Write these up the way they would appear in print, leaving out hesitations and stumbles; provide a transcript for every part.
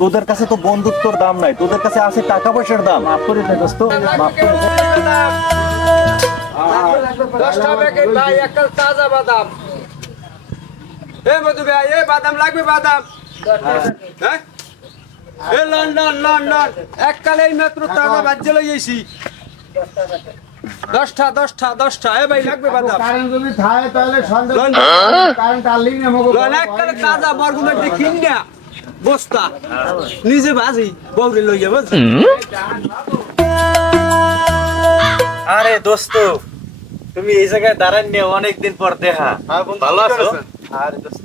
তোদের কাছে তো বন্ধুত্বর দাম নাই, তোদের কাছে আছে টাকা পয়সার দাম। মাফ করে দে দোস্ত, মাফ করে দে। 10টা প্যাকেট ভাই, একটা তাজা বাদাম। এ মধু ভাই, এ বাদাম লাগবে বাদাম। হ্যাঁ এ লন্ডন লন্ডন এককালে মাত্র তাজা বাজ্যে লইছি। 10টা এ ভাই লাগবে বাদাম। কারেন্ট যদি থাকে তাহলে সন্দেহ কারেন্ট আনলেই না মগো। এককালে তাজা বরগুমের কিন না বস্তা নিজে বাজি বউরে লইয়া বুঝছ। আরে দোস্ত, তুমি এই জায়গায় দাঁড়ান নিয়ে অনেকদিন পর দেখা। ভালো আছো? আরে দোস্ত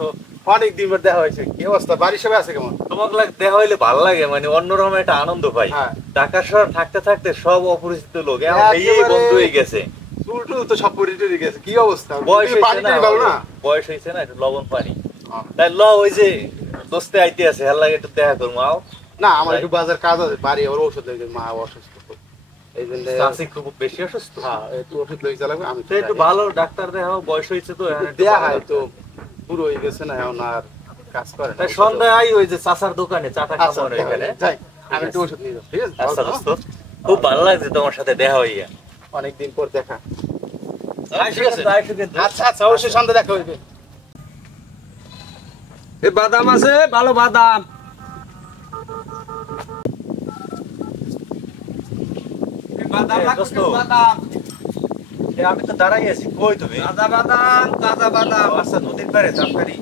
অনেকদিন পর দেখা হয়েছে। কি অবস্থা, বাড়ির সবাই আছে কেমন? তোমাকে দেখা হইলে ভালো লাগে, মানে অন্যরকম একটা আনন্দ পাই। ঢাকা শহর থাকতে থাকতে সব অপরিচিত লোক এই বন্ধু হয়ে গেছে। চুল টুল তো সব পরিচয় গেছে। কি অবস্থা, বয়স হয়েছে না? ভালো না? বয়স হয়েছে না, একটু লবণ পানি তাই ল। ওই যে দোস্তে আইতে আছে, হেল লাগে একটু দেখা করবো। আও না, আমার একটু বাজার কাজ আছে, বাড়ি ওর ওষুধ লইছে, মা অসুস্থ এই জন্য। চাষি খুব বেশি অসুস্থ। হ্যাঁ, একটু ওষুধ লইতে লাগবে। আমি তো একটু ভালো ডাক্তার দেখাও, বয়স হয়েছে তো দেয়া হয় তো, পুরো হয়ে গেছে না এখন আর কাজ করে না। সন্ধ্যায় আই ওই যে চাচার দোকানে চাটা খাবো এখানে। যাই, আমি একটু ওষুধ নিয়ে যাবো, ঠিক আছে? আচ্ছা দোস্ত, খুব ভালো লাগছে তোমার সাথে দেখা হইয়া। অনেকদিন পর দেখা। ঠিক আছে, আচ্ছা আচ্ছা, অবশ্যই সন্ধ্যা দেখা হইবে। এ বাদাম আছে, ভালো বাদাম। বাদাম লাগবে বাদাম। আমি তো দাঁড়াই আছি, কই তুমি? তাজা বাদাম, তাজা বাদাম। আচ্ছা, নদীর পারে তাড়াতাড়ি।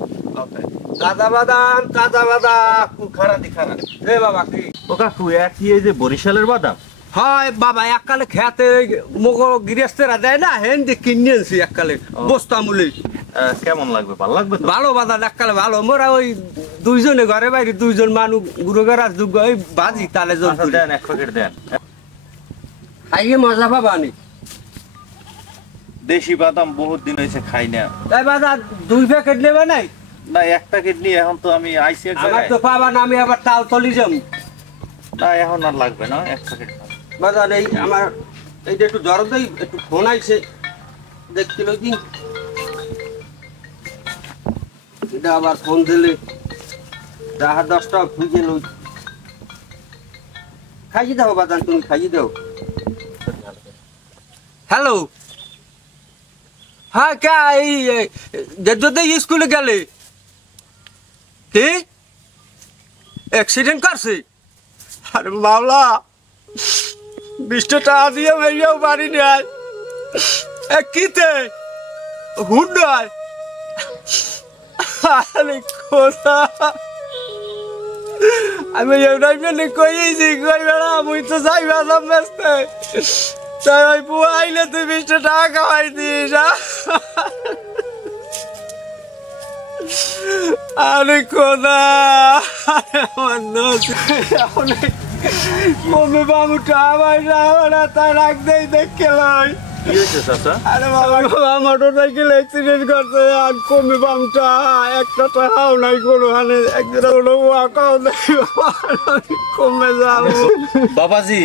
তাজা বাদাম, তাজা বাদাম। খারাদি খারাদি। এ বাবা কি? ও কাকু, একই এই যে বরিশালের বাদাম? হয় বাবা, এককালে খেতে মগর গৃহস্থেরা দেয় না, হেন দিয়ে কিনে আনছি এককালে বস্তা মূলে। কেমন লাগবে? ভালো লাগবে তো? ভালো বাদাম এককালে ভালো। মোরা ওই দুইজনে ঘরে বাইরে দুইজন মানুষ গুরু গেরার যোগ্য ওই বাজি তালে জল দেন, এক প্যাকেট দেন। খাইয়ে মজা পাবা নি। দেশি বাদাম বহুত দিন হয়েছে খাই না। এই বাদাম 2 প্যাকেট নেবে নাই? না, এক প্যাকেট নিয়ে এখন তো আমি আইসি এক আমার জায়গায়। তো পাবা না, আমি আবার তাল তলি যাম। না, এখন আর লাগবে না, এক প্যাকেট। বাজার এই আমার এইটা একটু জ্বর দেই, একটু ফোন আইছে দেখছিল কি এটা আবার ফোন দিলে 10টা খুঁজে লই। খাইয়ে দাও বাদাম, তুমি খাইয়ে দাও। হ্যালো, হ্যাঁ কে এই যদি স্কুলে গেলে কি অ্যাক্সিডেন্ট করছে? আরে মাওলা, 20 টাকা দিয়ে মেয়েও বাড়ি নেয় কিতে হুন্ডায়। আরে খোদা, আমি এটাই মেনে কইছি, কই বেড়া মুই তো যাই বাদাম বেচতে, তাই ওই বুয়া আইলে তুই 20 টাকা খাওয়াই দিস। আরে খোদা, আমার মম্মি বাবুটা আমার তাই রাখ দেই দেখে লই। কি হয়েছে চাচা? আরে বাবা, মোটর সাইকেল অ্যাক্সিডেন্ট করছে আর কমে বামটা একটা টাকাও নাই কোনো, হানে একদিন কোনো ওয়াকাও নাই, কমে যাবো। বাবাজি,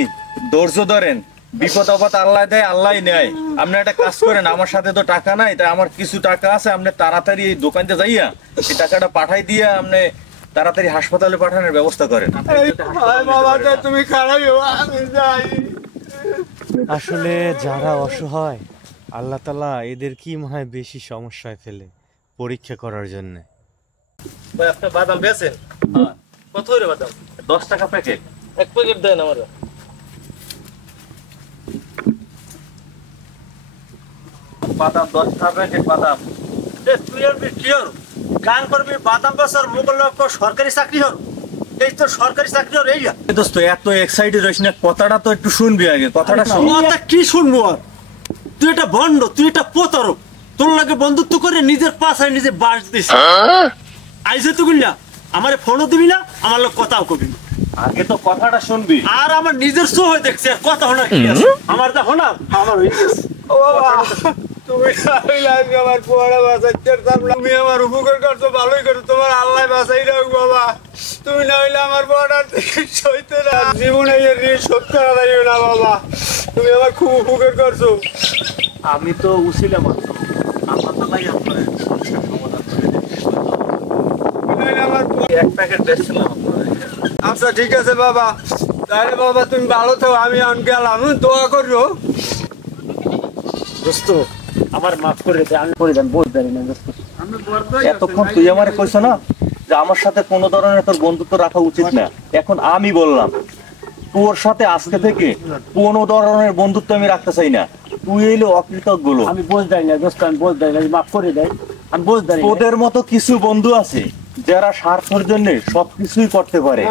ধৈর্য ধরেন, বিপদ আপদ আল্লাহ দেয়, আল্লাহ নেয়। আপনি একটা কাজ করেন, আমার সাথে তো টাকা নাই, তাই আমার কিছু টাকা আছে, আপনি তাড়াতাড়ি এই দোকানতে যাইয়া এই টাকাটা পাঠাই দিয়া আপনি তাড়াতাড়ি হাসপাতালে পাঠানোর ব্যবস্থা করেন। বাবা, তুমি খারাপ, আমি যাই। আসলে যারা অসহায়, আল্লাহ তাআলা এদের কি মনে হয় বেশি সমস্যায় ফেলে পরীক্ষা করার জন্য। ভাই, আপনি বাদাম বেচেন? হ্যাঁ। কত হইরে বাদাম? 10 টাকা প্যাকেট। এক প্যাকেট দেন আমার। বাদাম 10 টাকা প্যাকেট বাদাম। তুই আর বিটিওর গান করবি বাদাম বেচার মোগল লোক সরকারি চাকরি হর, এই তো সরকারি চাকরি হর। এই দোস্ত, এত এক্সাইটেড হইস না, কথাটা তো একটু শুনবি আগে। কথাটা শুন। কথা কি শুনবো আর? তুই এটা ভণ্ড, তুই এটা প্রতারক, তোর লাগে বন্ধুত্ব করে নিজের পাশায় নিজে বাস দিস। আইসে তুই না আমারে ফোনও দিবি না, আমার লোক কথাও কবি না। আগে তো কথাটা শুনবি। আর আমার নিজের শো হয়ে দেখছি, আর কথা শোনা কি আছে? আমার যা শোনা আমার হয়ে গেছে। ও বাবা, তুমি আমার পোয়ারা বাঁচাচ্ছেন, তুমি আমার উপকার করছো, ভালোই করছো, তোমার আল্লাহ বাঁচাই রাখ বাবা। তুমি না হইলে আমার বর্ডার থেকে সইতে না, জীবনে এর ঋণ শোধ করা যাইবে না বাবা। তুমি আমার খুব উপকার করছো। আমি তো উছিলাম, আমার তো লাগে আপনার সমস্যার সমাধান। এক প্যাকেট বেচছিলাম। আচ্ছা ঠিক আছে বাবা, তাহলে বাবা তুমি ভালো থাকো, আমি এখন গেলাম, দোয়া করো। দোস্ত আমার মাফ করে দে, আমি করে দেন বুঝতে পারি না দোস্ত। এতক্ষণ তুই আমারে কইছ না যে আমার সাথে কোনো ধরনের তোর বন্ধুত্ব রাখা উচিত না, এখন আমি বললাম তোর সাথে আজকে থেকে কোনো ধরনের বন্ধুত্ব আমি রাখতে চাই না। তুই এলো অকৃতজ্ঞ লোক। আমি বুঝতে পারি না দোস্ত, আমি বুঝতে পারি না, মাফ করে দেয়, আমি বুঝতে পারি না। তোদের মতো কিছু বন্ধু আছে যারা স্বার্থের জন্য সবকিছুই করতে পারে,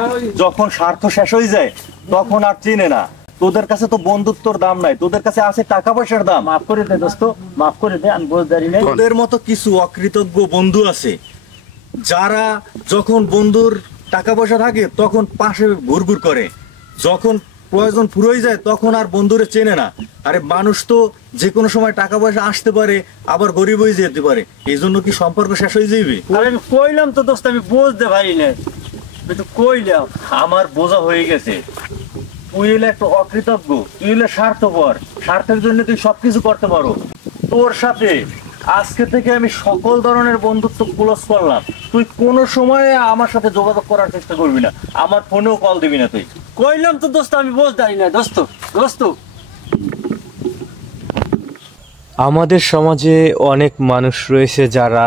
যখন স্বার্থ শেষ হয়ে যায় তখন আর চিনে না। তোদের কাছে তো বন্ধুত্বর দাম নাই, তোদের কাছে আছে টাকা পয়সার দাম। মাফ করে দে দোস্ত, মাফ করে দে, আমি বুঝতে পারি না। তোদের মতো কিছু অকৃতজ্ঞ বন্ধু আছে যারা যখন বন্ধুর টাকা পয়সা থাকে তখন পাশে ঘুরঘুর করে, যখন প্রয়োজন ফুরোই যায় তখন আর বন্ধুরে চেনে না। আরে মানুষ তো যে কোনো সময় টাকা পয়সা আসতে পারে, আবার গরিব হয়ে যেতে পারে, এই জন্য কি সম্পর্ক শেষ হয়ে যাবে? আরে আমি কইলাম তো দোস্ত, আমি বুঝতে পারি না, আমি তো কইলাম। আমার বোঝা হয়ে গেছে। তুই হলে একটা অকৃতজ্ঞ, তুই হলে স্বার্থপর, স্বার্থের জন্য তুই সবকিছু করতে পারো। তোর সাথে আজকে থেকে আমি সকল ধরনের বন্ধুত্ব ক্লোজ করলাম। তুই কোনো সময় আমার সাথে যোগাযোগ করার চেষ্টা করবি না, আমার ফোনেও কল দিবি না। তুই কইলাম তো দোস্ত, আমি বুঝতে পারি না দোস্ত। দোস্ত আমাদের সমাজে অনেক মানুষ রয়েছে যারা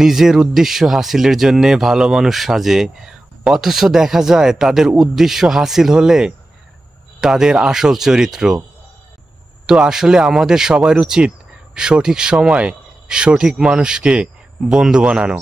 নিজের উদ্দেশ্য হাসিলের জন্য ভালো মানুষ সাজে, অথচ দেখা যায় তাদের উদ্দেশ্য হাসিল হলে তাদের আসল চরিত্র। তো আসলে আমাদের সবার উচিত সঠিক সময় সঠিক মানুষকে বন্ধু বানানো।